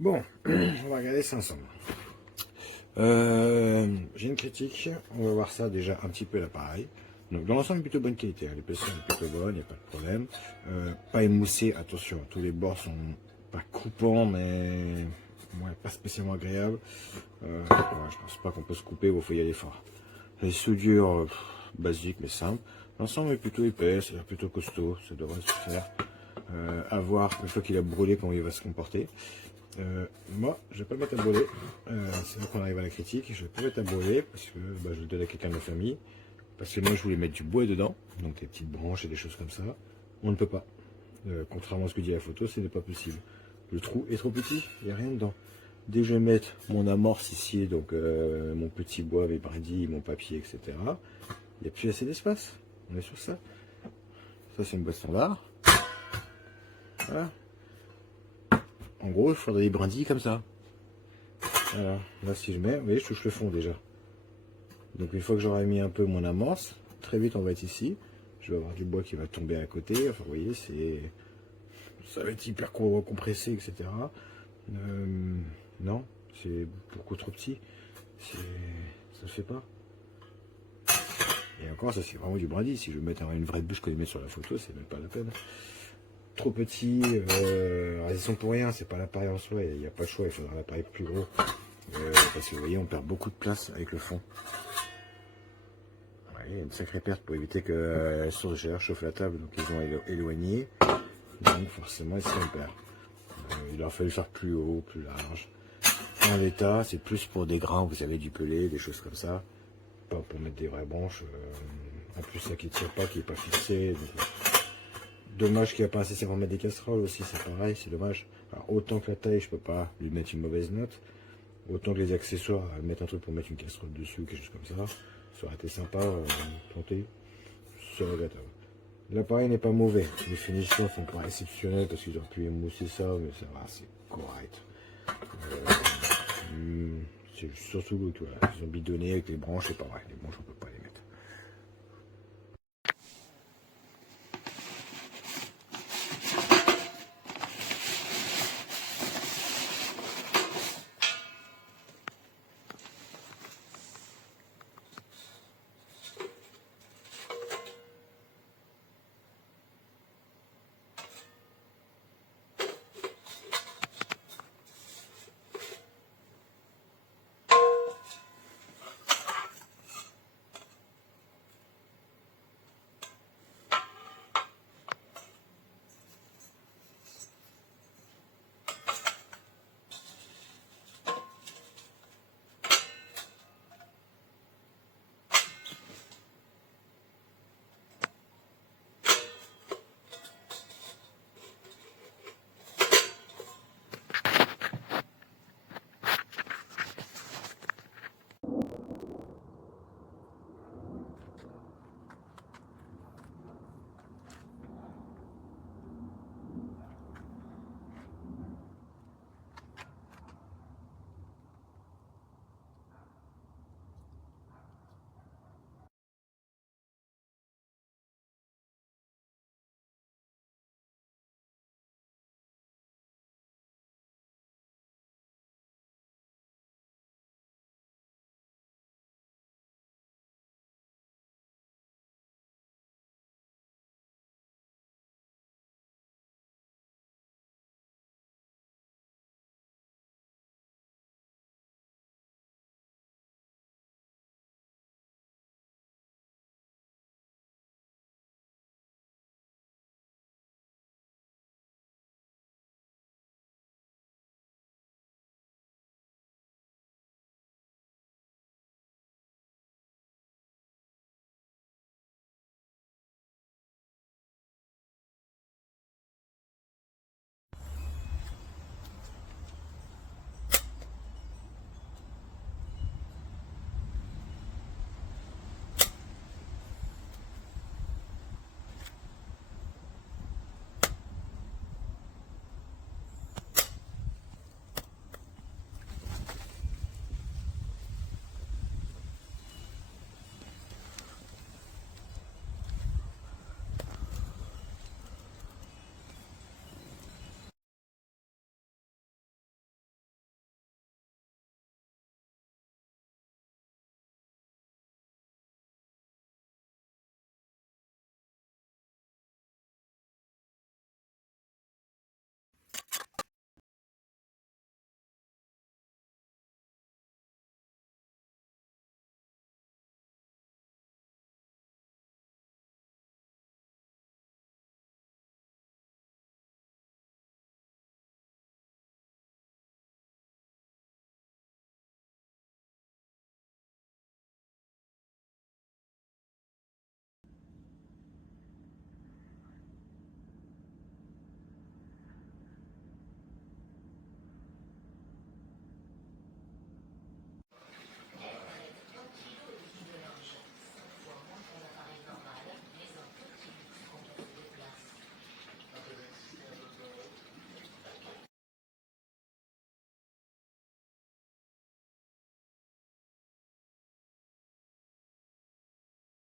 Bon, on va regarder ça ensemble. J'ai une critique, on va voir ça déjà un petit peu l'appareil. Donc dans l'ensemble, plutôt bonne qualité, hein. L'épaisseur est plutôt bonne, il n'y a pas de problème. Pas émoussé, attention, tous les bords sont pas coupants, mais ouais, pas spécialement agréables. Ouais, je pense pas qu'on peut se couper, il faut y aller fort. Les soudures, basiques mais simples. L'ensemble est plutôt épais, c'est plutôt costaud, ça devrait se faire. À voir une fois qu'il a brûlé comment il va se comporter. Moi, je vais pas le mettre à brûler. C'est là qu'on arrive à la critique. Je vais pas le mettre à brûler parce que je le donne à quelqu'un de ma famille. Parce que moi, je voulais mettre du bois dedans, donc des petites branches et des choses comme ça. On ne peut pas. Contrairement à ce que dit la photo, ce n'est pas possible. Le trou est trop petit, il n'y a rien dedans. Dès que je vais mettre mon amorce ici, donc mon petit bois, mes brindilles, mon papier, etc., il n'y a plus assez d'espace. On est sur ça. Ça, c'est une boîte standard. Voilà. En gros, il faudrait des brindilles comme ça. Voilà. Là, si je mets, vous voyez, je touche le fond déjà. Donc, une fois que j'aurai mis un peu mon amorce, très vite, on va être ici. Je vais avoir du bois qui va tomber à côté. Enfin, vous voyez, ça va être hyper compressé, etc. Non, c'est beaucoup trop petit. Ça ne fait pas. Et encore, ça, c'est vraiment du brindille. Si je veux mettre une vraie bûche que je mets sur la photo, c'est même pas la peine. Trop petit, ils sont pour rien, c'est pas l'appareil en soi, il n'y a pas le choix, il faudra un appareil plus gros. Parce que vous voyez, on perd beaucoup de place avec le fond. Ouais, il y a une sacrée perte pour éviter que la sourgère chauffe la table, donc ils ont éloigné. Donc forcément, ils se perd. Il aurait fallu faire plus haut, plus large. En l'état, c'est plus pour des grains, vous avez du pelé, des choses comme ça. Pas pour mettre des vraies branches. En plus, ça qui ne tire pas, qui n'est pas fixé. Donc, dommage qu'il n'y a pas assez pour mettre des casseroles aussi, c'est pareil, c'est dommage. Alors, autant que la taille, je peux pas lui mettre une mauvaise note. Autant que les accessoires, mettre un truc pour mettre une casserole dessus, quelque chose comme ça. Ça aurait été sympa, tenter. C'est regrettable. L'appareil n'est pas mauvais. Les finitions sont pas exceptionnelles parce qu'ils auraient pu émousser ça, mais ça va, c'est correct. C'est surtout que voilà, ils ont bidonné avec les branches, c'est pas vrai. Les branches, on peut pas